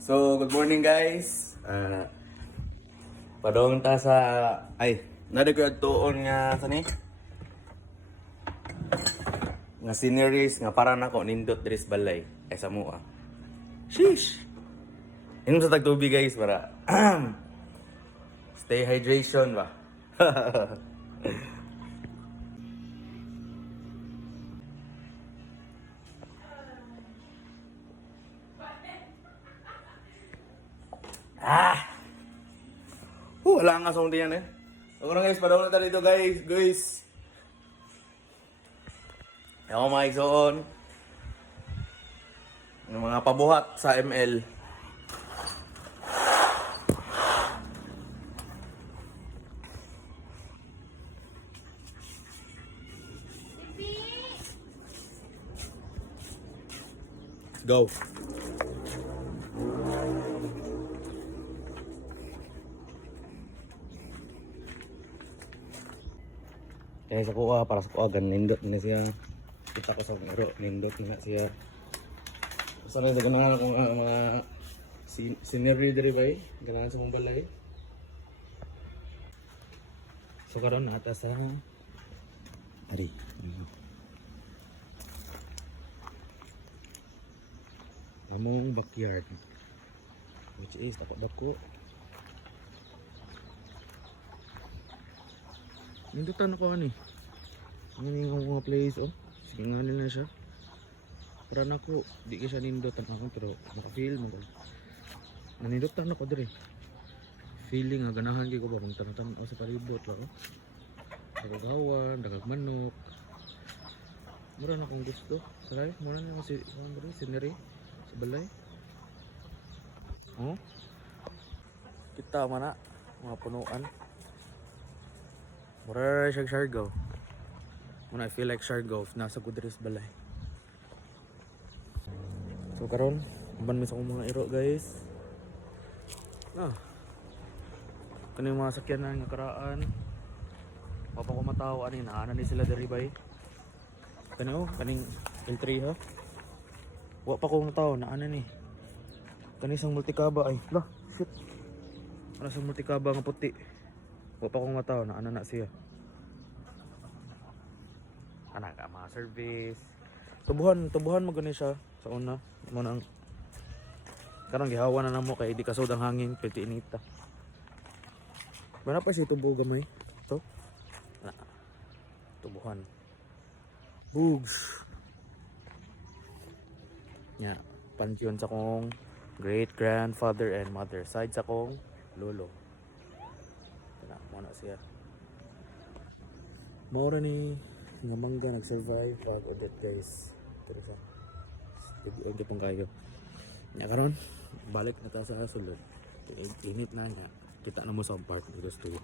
So, good morning guys. Padong ta sa nada ko tuon nga sani. Nga sceneries nga para nako nindot diri sa balay ay sa mua. Sheesh. Inom sa tagtubig guys para stay hydration ba. Wala nga song diyan eh. Ako na guys, padawon na tayo dito guys. Ako mga igsoon. Yung mga pabuhat sa ML. Go. Kaya sa kuha, para sa kuha, nindot na siya. Kita ko sa mero, nindot na siya. Basta na ito, ganahan akong mga scenery diri ba eh. Ganahan sa mong balay. So karon na ata sa Ari. Among backyard. Which is, dako. Nindutan ako ani. Ang mga place oh. Sige nga nila siya. Para nako di ka siya nindutan ako pero naka-feel mo ko. Nanindutan ako dire. Feeling nga ganahan gyud ko ba kung tan-tan sa palibot ba oh. Dagagawan, dagang manok. Mura na akong gusto. Saray, mura na si scenery sa balay. Oh. Kita man na mga punuan. Mura siya Siargao. When I feel like Siargao, nasa Gudres balay. So karon, uban mi sa akong mga iro guys. Kaning mga sakyanan nga karaan. Papa ko mataw ani naana ni sila diri bay. Kaning L3 ha. Wa pa ko mataw naana ni. Kani sang multikaba ay. Lah, shit. Ano sang multikaba nga puti. Wa pa kong mataw na ana na siya. Ana ka mga service. Tubuhan mo gani siya sa una. Mo nang karang gihawa na namo kay di kasod ang hangin pwede inita. Mana pa si tubo gamay. To. Na. Tubuhan. Bugs. Nya, pansyon sa kong great grandfather and mother side sa kong lolo. Muna siya. Maura ni nga mangga nag-survive pag audit guys. Pero sa tibuon kitong kayo. Nya karon balik na ta sa sulod. Init na nya. Kita na mo sa part ni gusto.